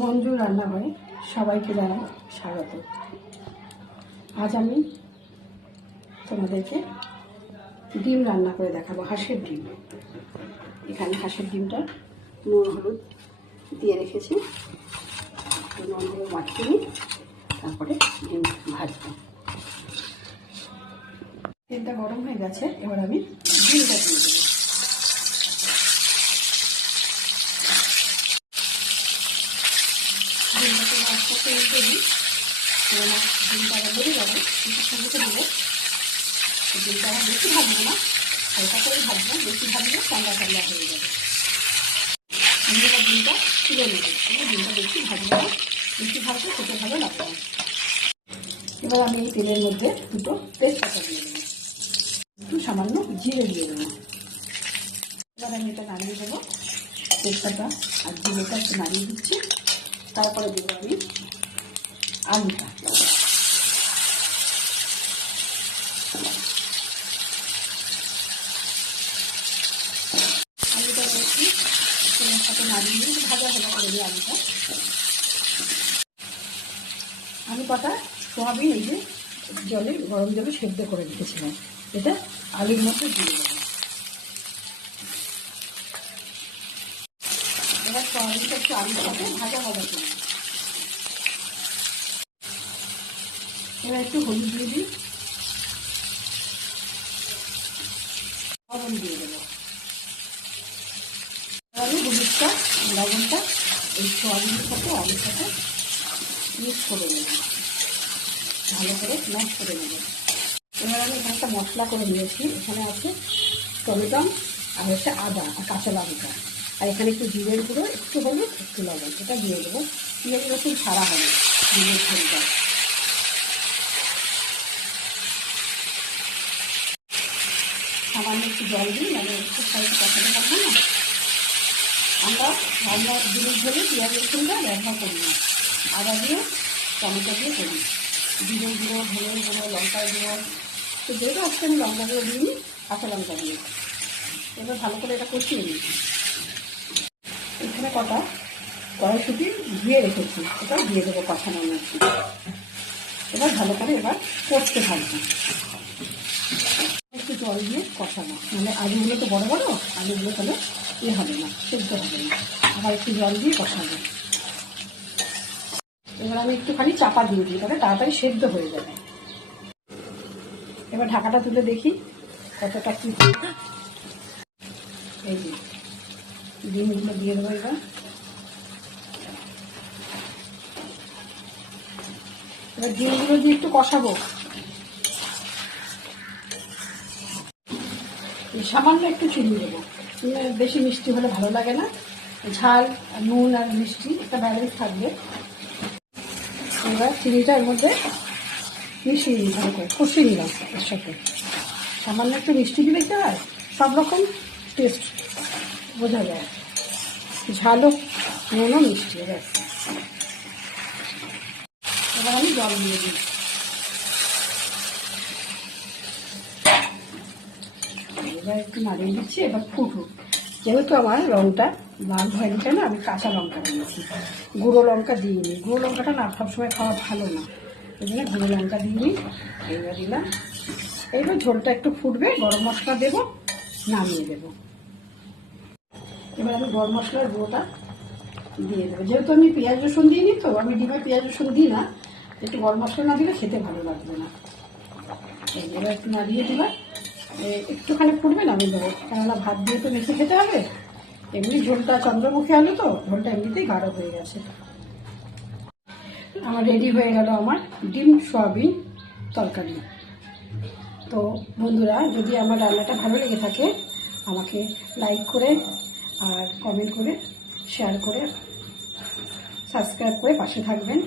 মঞ্জু রান্নাঘরে সবাইকে জানাই স্বাগত। আজ আমি তোমাদেরকে ডিম রান্না করে দেখাবো, হাঁসের ডিম। এখানে হাঁসের ডিমটা নুন হলুদ দিয়ে রেখেছি, নুন হলুদ মাখিয়ে নিই, তারপরে ডিম ভাজবো। তেলটা গরম হয়ে গেছে, এবার আমি ডিমটা দিয়ে দেবো। ডিমটাকে আস্তে আস্তে উল্টে দিই, ডিমটা আবার বেড়ে যাবে, কিছুর সঙ্গে দেবো। ডিমটা আবার বেশি ভাজবো না, হালকা করে ভাজবো, বেশি ভাজবো ঠান্ডা ঠান্ডা হয়ে যাবে। আমি এবার ডিমটা তুলে নেবো, ডিমটা বেশি ভাজবো না, বেশি ভাজলে খেতে ভালো লাগবে না। এবার আমি এই তেলের মধ্যে দুটো তেজপাতা দিয়ে দেবো, একটু সামান্য জিরে দিয়ে দেবো। এবার আমি এটা নাড়িয়ে দেবো, তেজপাতা আর জিরেটা একটু নাড়িয়ে দিচ্ছি। তারপরে দেবো আমি আলুটা। আলুটা রয়েছি তেলের সাথে নাড়িয়ে ভাজা ভাজা করে দিই আলুটা। আলু কটা সোয়াবিন এই যে জলে গরম জলে সেদ্ধ করে রেখেছিলাম, এটা আলুর মধ্যে দিয়ে দেবো। এবার সোয়াবিনটা একটু আলুর সাথে ভাজা ভাজা করে, এবার একটু হলুদ দিয়ে দিই, লবণ দিয়ে দেবো। আমি হলুদটা লবণটা এই সোয়াবিনের সাথে আলুর সাথে মিক্স করে নেব, ভালো করে ম্যাশ করে নেব। এবার আমি এখানে একটা মশলা করে নিয়েছি, এখানে আছে টমেটো আর হচ্ছে আদা আর কাঁচা লঙ্কা, আর এখানে একটু জিরের গুঁড়ো, একটু হলুদ, একটু লবণ, এটা দিয়ে দেবো। পেঁয়াজ রসুন ছাড়া হবে ডিমের ঝোলটা। সামান্য একটু জল দিই, মানে একটু সাইডে কষাতে পারবো না। আমরা ডিমের ঝোলে পেঁয়াজ রসুনটা ব্যবহার করি না, আদা দিয়ে টমেটো দিয়ে করি। জিরের গুঁড়ো, ধনের গুঁড়ো, লঙ্কার গুঁড়ো, তো যেহেতু আজকে আমি লঙ্কা গুঁড়ো দিইনি, কাঁচা লঙ্কা দিয়ে। এবার ভালো করে এটা কষিয়ে নিই। এখানে কটা কড়াইশুঁটি ধুয়ে রেখেছি, এটাও দিয়ে দেবো কষানোর মধ্যে। এবার ভালো করে এবার কষতে থাকবো, একটু জল দিয়ে কষাবো, মানে আলুগুলো তো বড় বড়, আলুগুলো তাহলে হবে না, সেদ্ধ হবে না। আবার একটু জল দিয়ে কষাবো। এবার আমি একটুখানি চাপা দিয়ে দিই, তাহলে তাড়াতাড়ি সেদ্ধ হয়ে যাবে। এবার ঢাকাটা তুলে দেখি কতটা কি। এই যে ডিমগুলো দিয়ে দেবো। এবার ডিমগুলো দিয়ে একটু কষাবো, সামান্য একটু চিনি দেবো, বেশি মিষ্টি হলে ভালো লাগে না, ঝাল নুন আর মিষ্টি একটা ব্যালেন্স থাকবে। এবার চিনিটা এর মধ্যে মিশিয়ে নিই, ভালো করে কষিয়ে নিলাম এর সাথে। সামান্য একটু মিষ্টি দিলে কি হয়, সব রকম টেস্ট বোঝা যায়, ঝালও নুনও মিষ্টি। ব্যাস, এবার আমি জল দিয়ে দিই। এবার একটু নাড়িয়ে দিচ্ছি, এবার ফুটুক। যেহেতু আমার রঙটা লাল হয়নি, কেন আমি কাঁচা লঙ্কা দিয়েছি, গুঁড়ো লঙ্কা দিইনি। গুঁড়ো লঙ্কাটা না সবসময় খাওয়া ভালো না, এই জন্য গুঁড়ো লঙ্কা দিইনি। এইবার দিলাম। এইবার ঝোলটা একটু ফুটবে, গরম মশলা দেবো, নামিয়ে দেবো। এবার আমি গরম মশলার গুঁড়োটা দিয়ে দেবো। যেহেতু আমি পেঁয়াজ রসুন দিইনি, তো আমি ডিমে পেঁয়াজ রসুন দিই না, একটু গরম মশলা না দিলে খেতে ভালো লাগবে না। এবার একটু নাড়িয়ে দিলাম, একটুখানি ফুটবে নামিয়ে দেবো, কেননা ভাত দিয়ে তো মেখে খেতে হবে। এমনি ঝোলটা চন্দ্রমুখী আলু তো, ঝোলটা এমনিতেই গাঢ় হয়ে গেছে। আমার রেডি হয়ে গেল আমার ডিম সয়াবিন তরকারি। তো বন্ধুরা, যদি আমার রান্নাটা ভালো লেগে থাকে, আমাকে লাইক করে আর কমেন্ট করে শেয়ার করে সাবস্ক্রাইব করে পাশে থাকবেন।